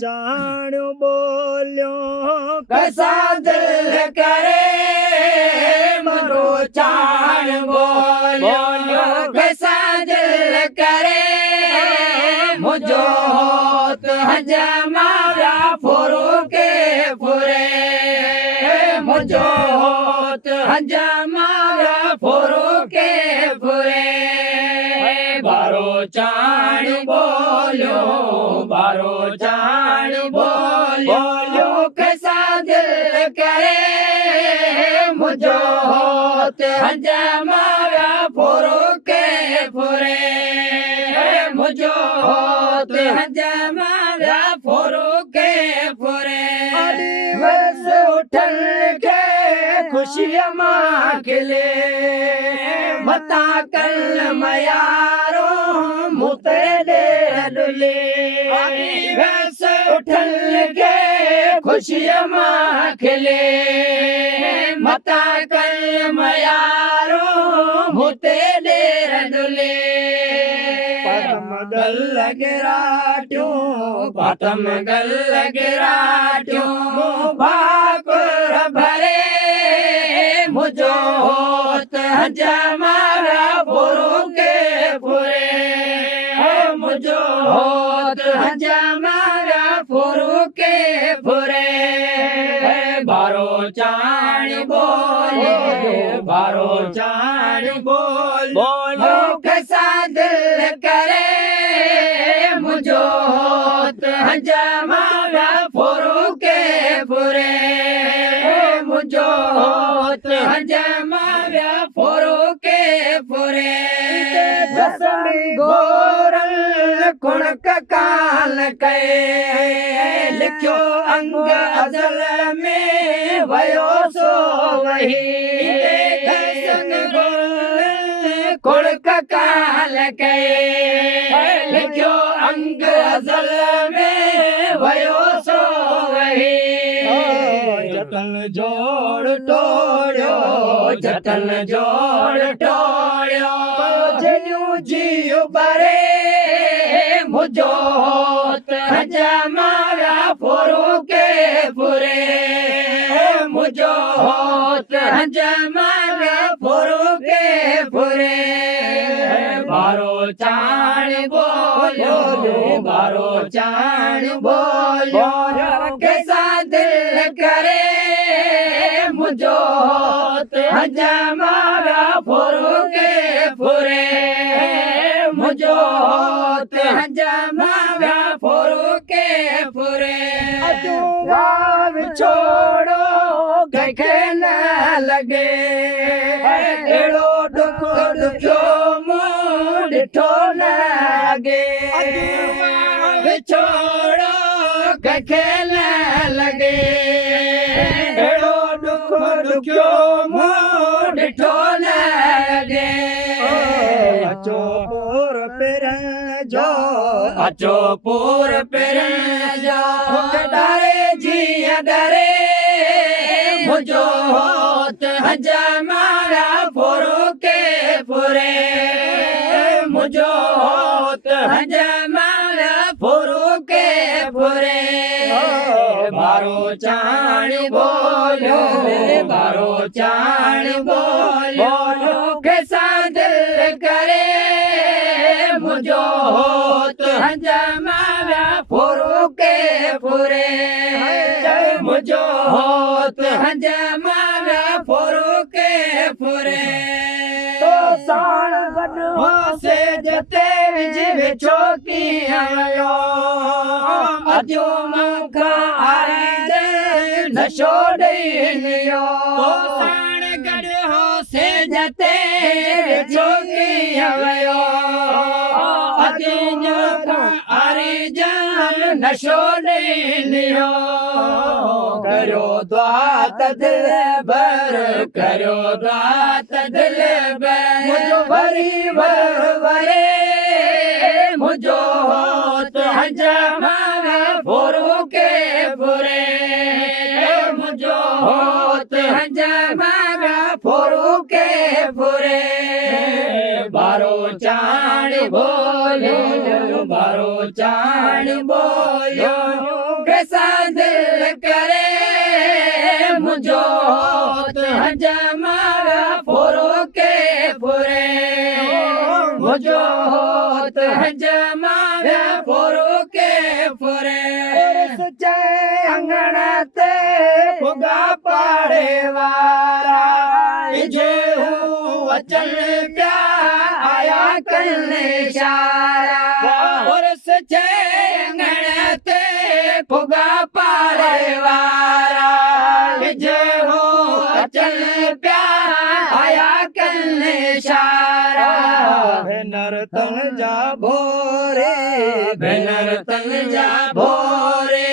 चाण बोलियो कसा दिल करे मरो चाण बोलियो कसा दिल करे मुझो होत हजमारा फुरु के फुरे मुझो होत हजमारा फुरु के फुरे बारो चाण बोलियो बारो चाण बोलियो कैसा दिल करे मुझो होत हजमारा फुरु के फुरे मुझो होत हजमारा फुरु के फुरे बस उठल के खुशियाँ माँ खिले मता कल मयारो मुते दे डुले बस उठल के खुशियाँ माँ खिले मता कल मयारो मुते दे डुले पटम गल गिराट्यो पटम गल गिराट्यो भाकुर भरे मुझो होत हजमारा फुरु के फुरे मुझो होत हजमारा फुरु के फुरे बारो चाण बोले बारो चाण बोलो कैसा दिल करे मुझो होत हजमारा फुरु के फुरे मुझो होत हजमारा फुरु के फुरे दसमी गोरल कुणक काल के लिखो अंग अजल में वयो सो वही कुणक काल के लिखो अंग अजल में वयो सो वही जतन जोड़ टोड़ियो जतन जोड़ टोड़ियो जन्यू जियो बरे मुझो होत हजमारा फुरु के फुरे मुझो होत हजमारा फुरु के फुरे बारो चाण बोलो बारो चाण बोलो कैसा दिल करे मुझो होत हजमारा फुरु के फुरे मुझो होत हजमारा फुरु के फुरे गाँव छोड़ो कखे न लगे एड़ो दुख दुखो मुँह डिठो न लगे छोड़ो कखे न लगे एड़ो दुख दुखो मुँह डिठो न लगे अचो पूर पिर जो अचो पूर पिर जो डरे जिया डरे मुझो होत हजमारा फुरु के फुरे मुझो होत हजमारा फुरु के फुरे बारो चाण बोलो बारो चाण बोलो कैसा दिल करे मुझो होत हजमारा फुरु के फुरे मुझो होत हजमारा फुरु के फुरे तो साण गॾु से जते विझ छोकी आयो अजो मूंखां आरी नशो ॾेई लियो साण गॾु से जते छोकी आयो अजो मूंखां आरी नशो ॾेई लियो करो दुआ दिल भर करो दुआ दिल भर मुझो भरी वरे मुझो होत हजमारा फुरु के फुरे मुझो होत हजमारा फुरु के फुरे बारो चाण बोलो बारो चाण बोलो कैसा दिल करे मुझो जमारा फोरो के फुरे मुझो जमारा फोरो के फुरे सचे अंगण ते फुगा पाड़े वारा जो अचल प्या आया कल इशारा और सचे अंगण ते फुगा पाड़े वारा जो अचल प्या आया कल इशारा भेनर तन जा भोरे भेनर तन जा भोरे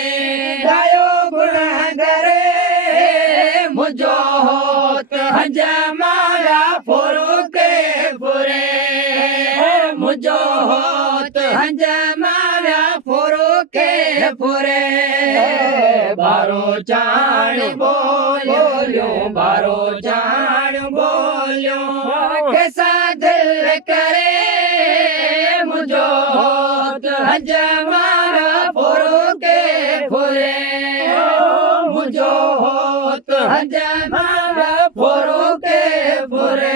गायो गुणगरे मुझो होत हजमारा फोरो के फुरे मुझो होत हजमारा फोरो के फुरे बारो चाण बोलियो बारो चाण बोलियो कैसा दिल करे मुझो होत हजमारा फोरो के फुरे मुझो होत हजमारा फोरो के फुरे